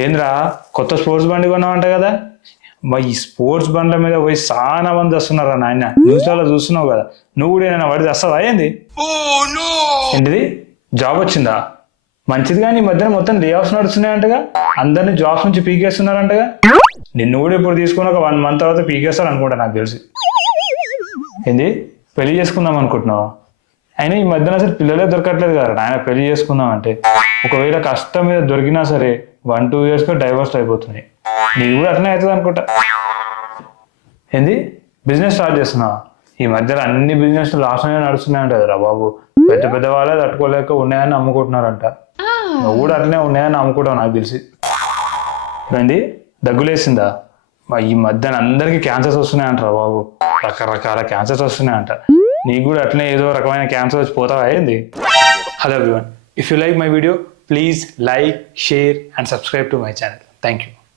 ఏంద్రా కొత్త స్పోర్ట్స్ బండి కొన్నావంట కదా? ఈ స్పోర్ట్స్ బండ్ల మీద పోయి చాలా మంది వస్తున్నారా నాయన, న్యూస్లలో చూస్తున్నావు కదా. నువ్వు కూడా ఏమైనా పడితే వస్తావా ఏంది? ఏంటిది జాబ్ వచ్చిందా? మంచిది, కానీ ఈ మధ్యన మొత్తం లే ఆఫ్స్ నడుస్తున్నాయంటగా, అందరినీ జాబ్స్ నుంచి పీకేస్తున్నారంటగా. నిన్ను కూడా ఇప్పుడు తీసుకుని ఒక 1 month తర్వాత పీకేస్తారు అనుకుంటా నాకు తెలిసి. ఏంది పెళ్లి చేసుకుందాం అనుకుంటున్నావా? అయినా ఈ మధ్యన అసలు పిల్లలే దొరకట్లేదు కదా ఆయన, పెళ్లి చేసుకుందాం అంటే. ఒకవేళ కష్టం మీద దొరికినా సరే 1-2 yearsలో డైవర్స్ అయిపోతున్నాయి. నీకు కూడా అట్లనే అవుతుంది అనుకుంటా. ఏంది బిజినెస్ స్టార్ట్ చేస్తున్నావా? ఈ మధ్యలో అన్ని బిజినెస్ లాస్ట్నే నడుస్తున్నాయంట కదరా బాబు. పెద్ద పెద్ద వాళ్ళే తట్టుకోలేక ఉన్నాయని అమ్ముకుంటున్నారంట. నువ్వు కూడా అట్లనే ఉన్నాయని అమ్ముకుంటావు నాకు తెలిసి. ఏంది దగ్గులేసిందా? ఈ మధ్యన అందరికీ క్యాన్సర్స్ వస్తున్నాయంటారా బాబు, రకరకాల క్యాన్సర్స్ వస్తున్నాయంట. నీకు కూడా అట్లనే ఏదో రకమైన క్యాన్సర్ వచ్చి పోతావా ఏంది? Hello everyone, if you like my video please like, share and subscribe to my channel. Thank you.